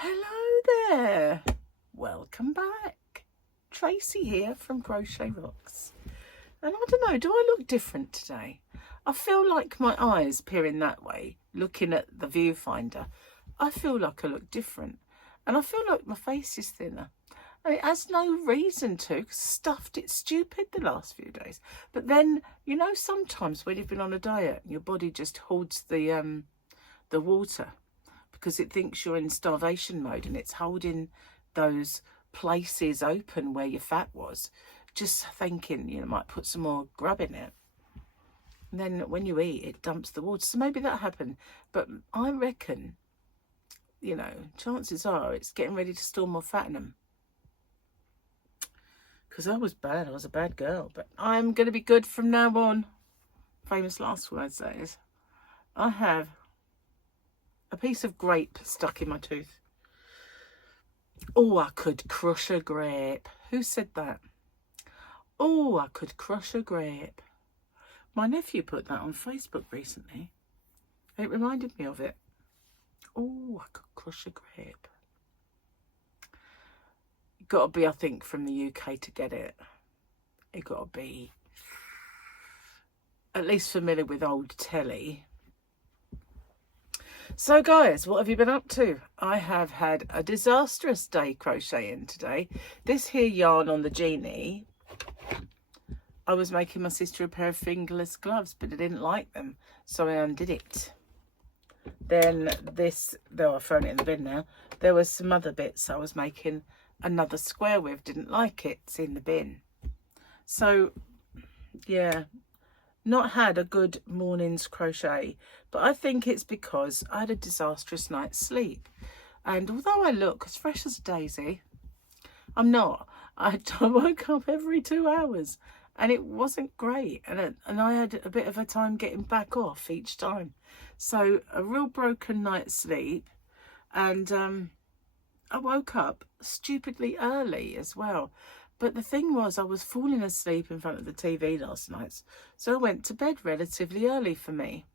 Hello there, welcome back. Tracy here from Crochet Rocks. And I don't know, do I look different today? I feel like my eyes peering that way, looking at the viewfinder. I feel like I look different. And I feel like my face is thinner. And it has no reason to, because stuffed it stupid the last few days. But then, you know, sometimes when you've been on a diet, your body just holds the water, because it thinks you're in starvation mode and it's holding those places open where your fat was, just thinking, you know, might put some more grub in it. And then when you eat, it dumps the water. So maybe that happened. But I reckon, you know, chances are it's getting ready to store more fat in them. Because I was bad. I was a bad girl. But I'm going to be good from now on. Famous last words, that is. I have a piece of grape stuck in my tooth. Oh, I could crush a grape. Who said that? Oh, I could crush a grape. My nephew put that on Facebook recently. It reminded me of it. Oh, I could crush a grape. You've got to be, I think, from the UK to get it. You've got to be at least familiar with old telly. So guys, what have you been up to? I have had a disastrous day crocheting today. This here yarn on the genie, I was making my sister a pair of fingerless gloves, but I didn't like them, so I undid it. Then this, though I've thrown it in the bin now, there was some other bits I was making another square with, didn't like it, it's in the bin. So yeah, not had a good morning's crochet, but I think it's because I had a disastrous night's sleep. And although I look as fresh as a daisy, I'm not. I woke up every 2 hours and it wasn't great. And I had a bit of a time getting back off each time. So a real broken night's sleep. And I woke up stupidly early as well. But the thing was, I was falling asleep in front of the TV last night, so I went to bed relatively early for me.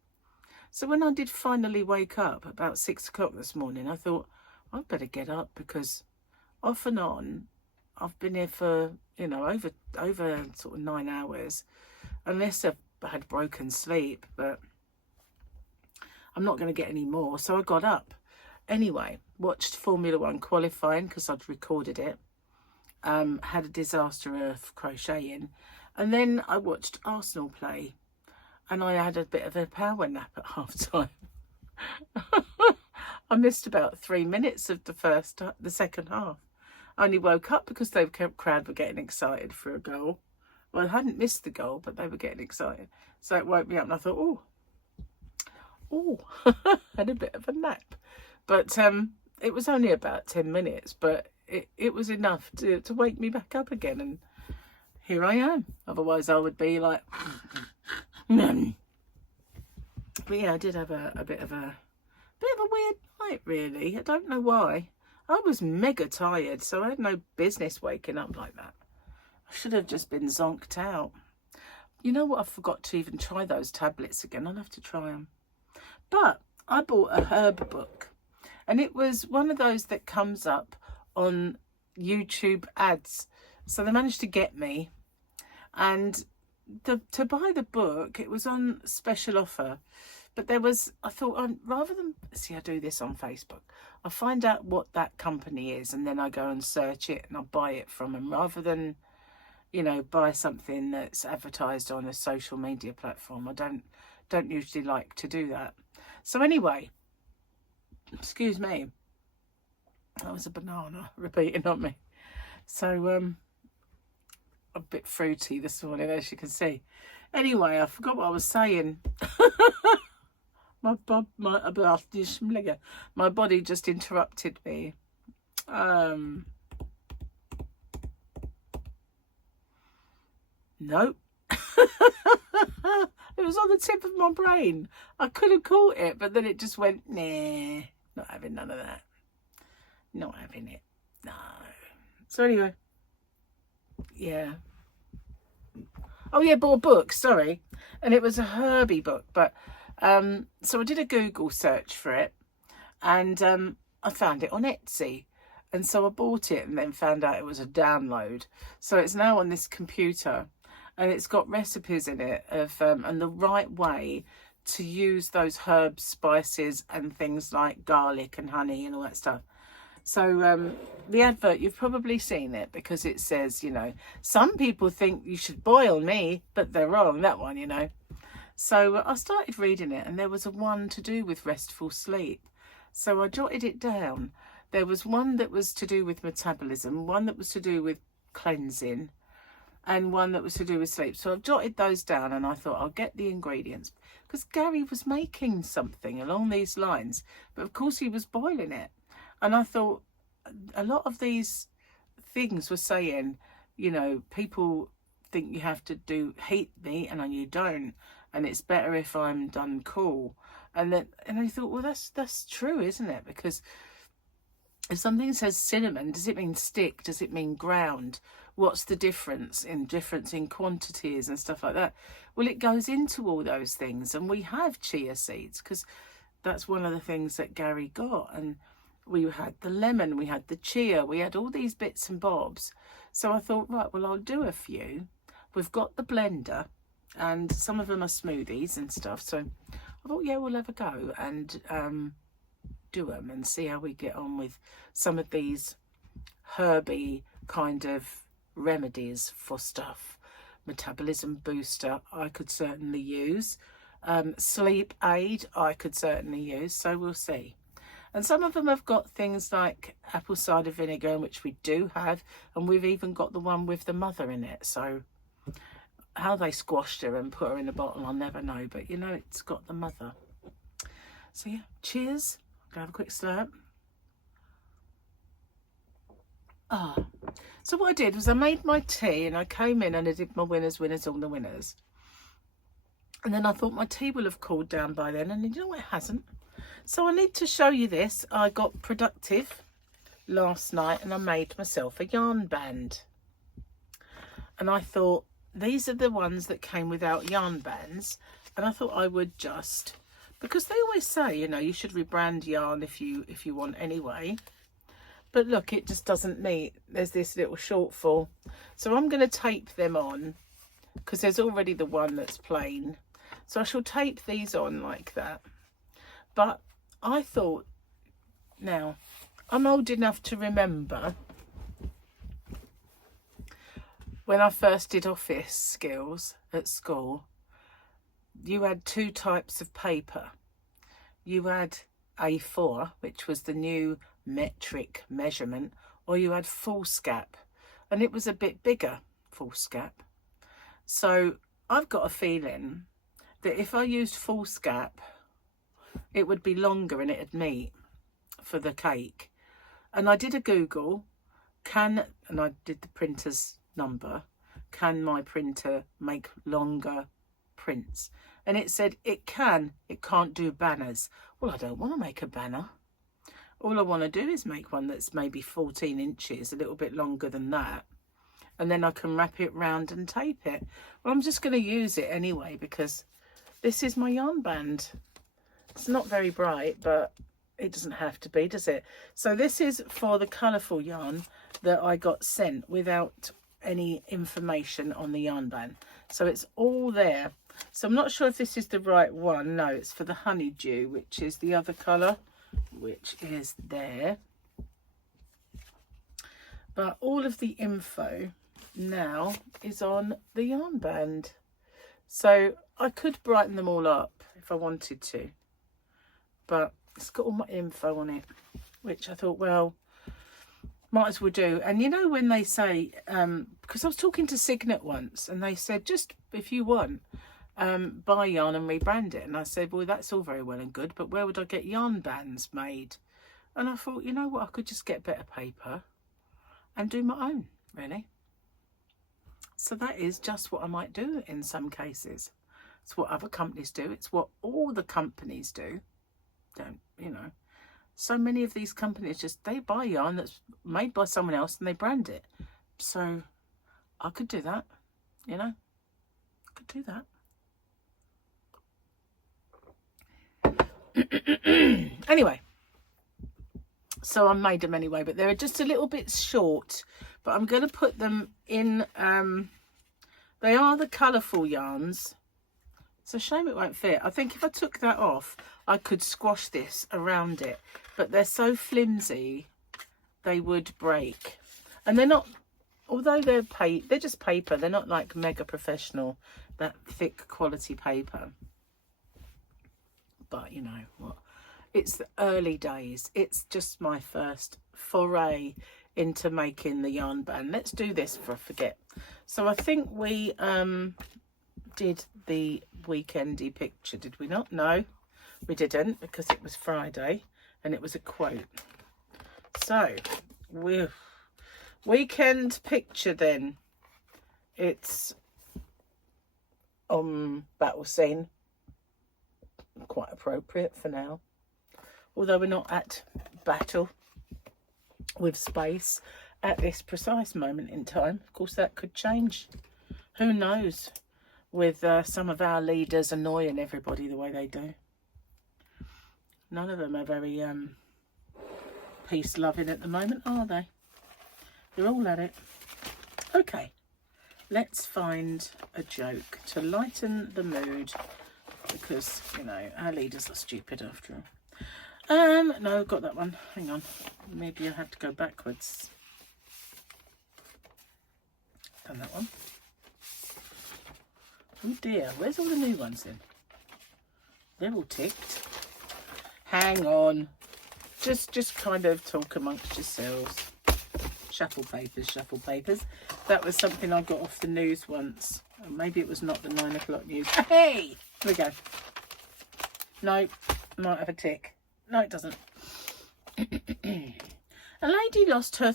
So when I did finally wake up about 6 o'clock this morning, I thought, I'd better get up, because off and on, I've been here for, you know, over sort of 9 hours, unless I've had broken sleep, but I'm not going to get any more. So I got up. Anyway, watched Formula 1 qualifying, because I'd recorded it. Had a disaster of crocheting, and then I watched Arsenal play, and I had a bit of a power nap at half time. I missed about 3 minutes of the second half. I only woke up because the crowd were getting excited for a goal. Well, I hadn't missed the goal, but they were getting excited, so it woke me up, and I thought, oh, had a bit of a nap. But it was only about 10 minutes, but it was enough to wake me back up again, and here I am. Otherwise I would be like but yeah, I did have a bit of a weird night, really. I don't know why. I was mega tired, so I had no business waking up like that. I should have just been zonked out. You know what, I forgot to even try those tablets again. I'll have to try them. But I bought a herb book, and it was one of those that comes up on YouTube ads, so they managed to get me. And to buy the book, it was on special offer, but there was, I thought, rather than see, I do this on Facebook, I find out what that company is, and then I go and search it and I buy it from them, rather than, you know, buy something that's advertised on a social media platform. I don't usually like to do that. So anyway, excuse me, that was a banana repeating on me. So a bit fruity this morning, as you can see. Anyway, I forgot what I was saying. my body just interrupted me. Nope. It was on the tip of my brain. I could have caught it, but then it just went, nah, not having none of that. Not having it. No. So anyway, yeah. Oh yeah, bought a book, sorry. And it was a herby book, but so I did a Google search for it, and I found it on Etsy. And so I bought it and then found out it was a download. So it's now on this computer, and it's got recipes in it of and the right way to use those herbs, spices and things like garlic and honey and all that stuff. So the advert, you've probably seen it, because it says, you know, some people think you should boil me, but they're wrong, that one, you know. So I started reading it, and there was a one to do with restful sleep. So I jotted it down. There was one that was to do with metabolism, one that was to do with cleansing, and one that was to do with sleep. So I've jotted those down, and I thought I'll get the ingredients, because Gary was making something along these lines, but of course he was boiling it. And I thought a lot of these things were saying, you know, people think you have to do heat meat and you don't, and it's better if I'm done cool. And I thought, well, that's true, isn't it? Because if something says cinnamon, does it mean stick? Does it mean ground? What's the difference in quantities and stuff like that? Well, it goes into all those things. And we have chia seeds, because that's one of the things that Gary got. And we had the lemon, we had the chia, we had all these bits and bobs. So I thought, right, well, I'll do a few. We've got the blender, and some of them are smoothies and stuff. So I thought, yeah, we'll have a go and do them and see how we get on with some of these herby kind of remedies for stuff. Metabolism booster I could certainly use. Sleep aid I could certainly use. So we'll see. And some of them have got things like apple cider vinegar, which we do have, and we've even got the one with the mother in it. So how they squashed her and put her in a bottle, I'll never know, but you know, it's got the mother. So yeah, cheers. Gonna have a quick slurp. So what I did was I made my tea, and I came in and I did my winners, all the winners. And then I thought my tea will have cooled down by then, and you know what, it hasn't. So I need to show you this. I got productive last night, and I made myself a yarn band. And I thought, these are the ones that came without yarn bands, and I thought I would just, because they always say, you know, you should rebrand yarn if you want anyway. But look, it just doesn't meet. There's this little shortfall. So I'm going to tape them on, because there's already the one that's plain. So I shall tape these on like that. But I thought, now, I'm old enough to remember when I first did office skills at school, you had two types of paper. You had A4, which was the new metric measurement, or you had foolscap, and it was a bit bigger, foolscap. So I've got a feeling that if I used foolscap, it would be longer and it'd meet for the cake. And I did a Google, and I did the printer's number, can my printer make longer prints? And it said it can, it can't do banners. Well, I don't want to make a banner. All I want to do is make one that's maybe 14 inches, a little bit longer than that. And then I can wrap it round and tape it. Well, I'm just going to use it anyway, because this is my yarn band. It's not very bright, but it doesn't have to be, does it? So this is for the colourful yarn that I got sent without any information on the yarn band. So it's all there. So I'm not sure if this is the right one. No, it's for the honeydew, which is the other colour, which is there. But all of the info now is on the yarn band. So I could brighten them all up if I wanted to, but it's got all my info on it, which I thought, well, might as well do. And you know, when they say, because I was talking to Signet once, and they said, just if you want, buy yarn and rebrand it. And I said, well, that's all very well and good, but where would I get yarn bands made? And I thought, you know what, I could just get better paper and do my own, really. So that is just what I might do in some cases. It's what other companies do. It's what all the companies do. Don't, you know, so many of these companies just, they buy yarn that's made by someone else and they brand it. So I could do that, you know, I could do that. Anyway, So I made them anyway, but they're just a little bit short, but I'm going to put them in, they are the colourful yarns. It's a shame it won't fit. I think if I took that off, I could squash this around it, but they're so flimsy, they would break. And they're not, although they're just paper, they're not like mega professional, that thick quality paper. But you know what? It's the early days. It's just my first foray into making the yarn band. Let's do this before I forget. So I think we did the weekendy picture, did we not? No, we didn't, because it was Friday and it was a quote. So weekend picture then. It's battle scene. Quite appropriate for now. Although we're not at battle with space at this precise moment in time. Of course, that could change. Who knows? With some of our leaders annoying everybody the way they do. None of them are very peace-loving at the moment, are they? They're all at it. Okay, let's find a joke to lighten the mood, because, you know, our leaders are stupid after all. No, got that one. Hang on. Maybe I have to go backwards. Done that one. Oh dear, where's all the new ones then? They're all ticked. Hang on. Just kind of talk amongst yourselves. Shuffle papers, shuffle papers. That was something I got off the news once. Maybe it was not the 9 o'clock news. Hey! Here we go. No, might have a tick. No, it doesn't. A lady lost her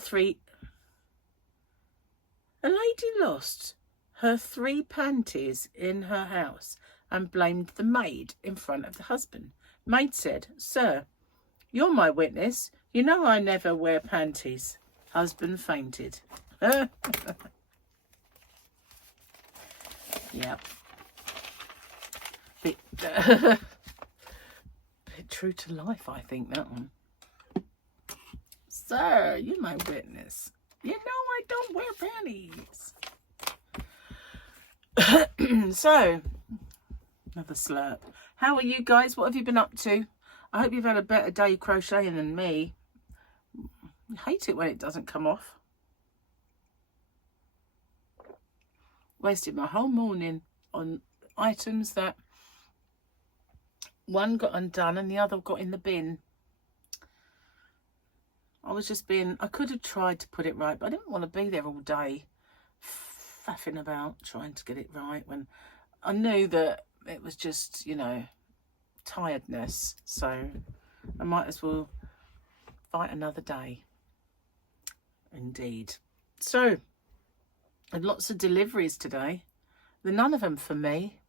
three panties in her house and blamed the maid in front of the husband. Maid said, "Sir, you're my witness. You know I never wear panties." Husband fainted. Yep. Bit true to life, I think, that one. Sir, you're my witness. You know I don't wear panties. So, another slurp. How are you guys? What have you been up to? I hope you've had a better day crocheting than me. I hate it when it doesn't come off. Wasted my whole morning on items that one got undone and the other got in the bin. I was just I could have tried to put it right, but I didn't want to be there all day faffing about trying to get it right when I knew that it was just, you know, tiredness. So I might as well fight another day. Indeed. So, I had lots of deliveries today. None of them for me.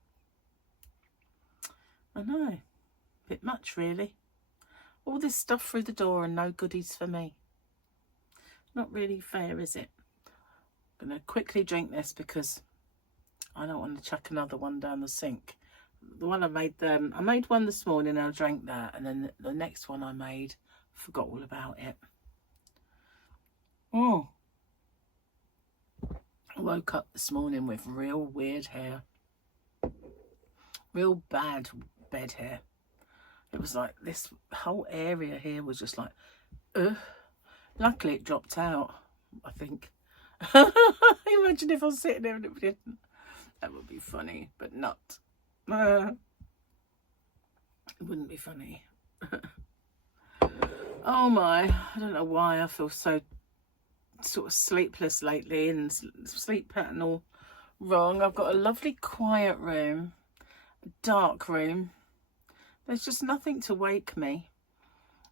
I know. Bit much, really. All this stuff through the door and no goodies for me. Not really fair, is it? I'm going to quickly drink this because I don't want to chuck another one down the sink. The one I made one this morning and I drank that, and then the next one I made, forgot all about it. Oh, I woke up this morning with real weird hair. Real bad bed hair. It was like this whole area here was just like, ugh. Luckily it dropped out, I think. Imagine if I was sitting there and it didn't. That would be funny, but not. It wouldn't be funny. Oh my, I don't know why I feel so sort of sleepless lately and sleep pattern all wrong. I've got a lovely quiet room, a dark room. There's just nothing to wake me.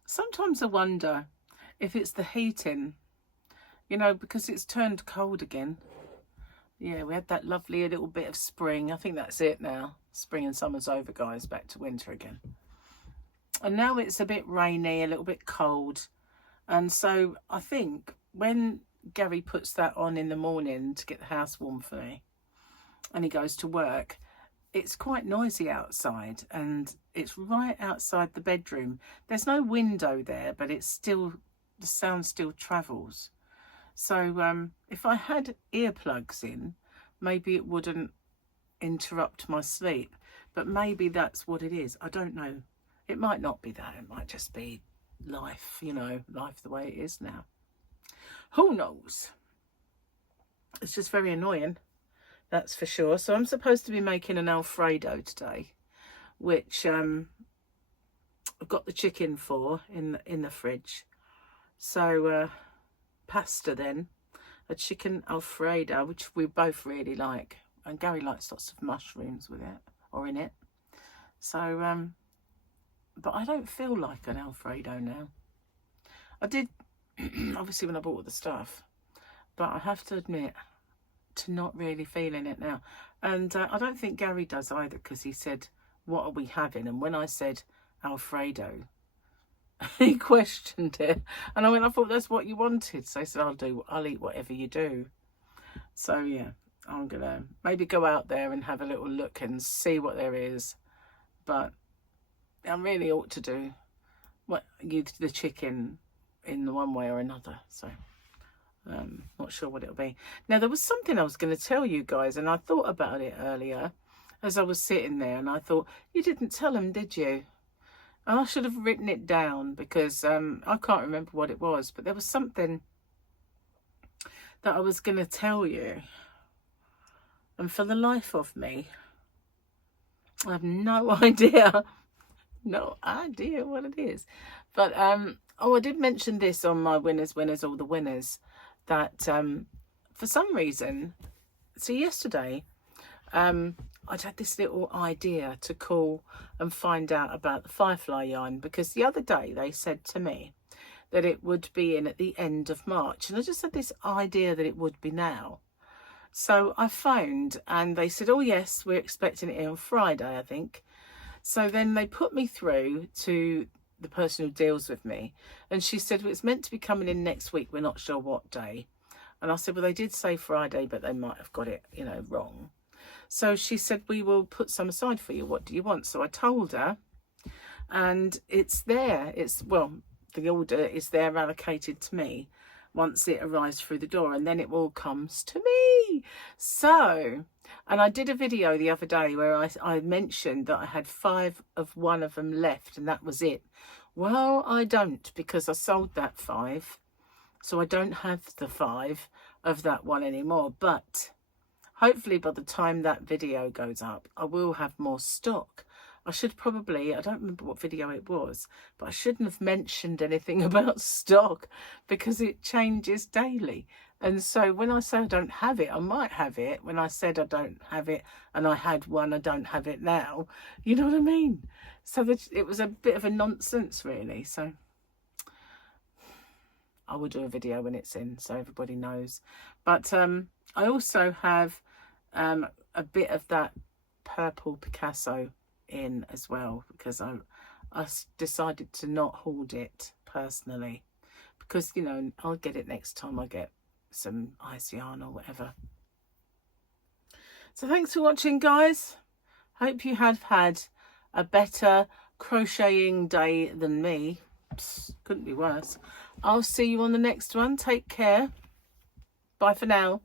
Sometimes I wonder if it's the heating, you know, because it's turned cold again. Yeah, we had that lovely little bit of spring. I think that's it now. Spring and summer's over, guys. Back to winter again. And now it's a bit rainy, a little bit cold. And so I think when Gary puts that on in the morning to get the house warm for me and he goes to work, it's quite noisy outside and it's right outside the bedroom. There's no window there, but it's still the sound still travels. So if I had earplugs in, maybe it wouldn't interrupt my sleep. But maybe that's what it is. I don't know. It might not be that. It might just be life, you know, life the way it is now. Who knows? It's just very annoying, that's for sure. So I'm supposed to be making an Alfredo today, which I've got the chicken for in the fridge. So pasta then, a chicken Alfredo, which we both really like, and Gary likes lots of mushrooms with it or in it. So but I don't feel like an Alfredo now. I did obviously when I bought all the stuff, but I have to admit to not really feeling it now. And I don't think Gary does either, because he said, what are we having? And when I said Alfredo, he questioned it, and I thought that's what you wanted. So he said, I'll eat whatever you do. So yeah, I'm gonna maybe go out there and have a little look and see what there is. But I really ought to do the chicken in the one way or another. So not sure what it'll be. Now, there was something I was going to tell you guys, and I thought about it earlier as I was sitting there, and I thought, you didn't tell them, did you? And I should have written it down, because I can't remember what it was, but there was something that I was going to tell you, and for the life of me, I have no idea. No idea what it is. But oh, I did mention this on my winners, all the winners, that for some reason, so yesterday I'd had this little idea to call and find out about the Firefly yarn, because the other day they said to me that it would be in at the end of March, and I just had this idea that it would be now. So I phoned and they said, oh yes, we're expecting it on Friday, I think. So then they put me through to the person who deals with me, and she said, well, it's meant to be coming in next week, we're not sure what day. And I said, well, they did say Friday, but they might have got it, you know, wrong. So she said, we will put some aside for you, what do you want? So I told her, and it's there. Well, the order is there allocated to me once it arrives through the door, and then it all comes to me. So, and I did a video the other day where I mentioned that I had 5 of one of them left, and that was it. Well, I don't, because I sold that 5, so I don't have the 5 of that one anymore. But hopefully by the time that video goes up, I will have more stock. I should probably, I don't remember what video it was, but I shouldn't have mentioned anything about stock, because it changes daily. And so when I say I don't have it, I might have it. When I said I don't have it and I had one, I don't have it now. You know what I mean? So it was a bit of a nonsense, really. So I will do a video when it's in, so everybody knows. But I also have a bit of that purple Picasso in as well, because I decided to not hoard it personally, because, you know, I'll get it next time I get some ice yarn or whatever. So thanks for watching, guys. Hope you have had a better crocheting day than me. Psst, couldn't be worse. I'll see you on the next one. Take care. Bye for now.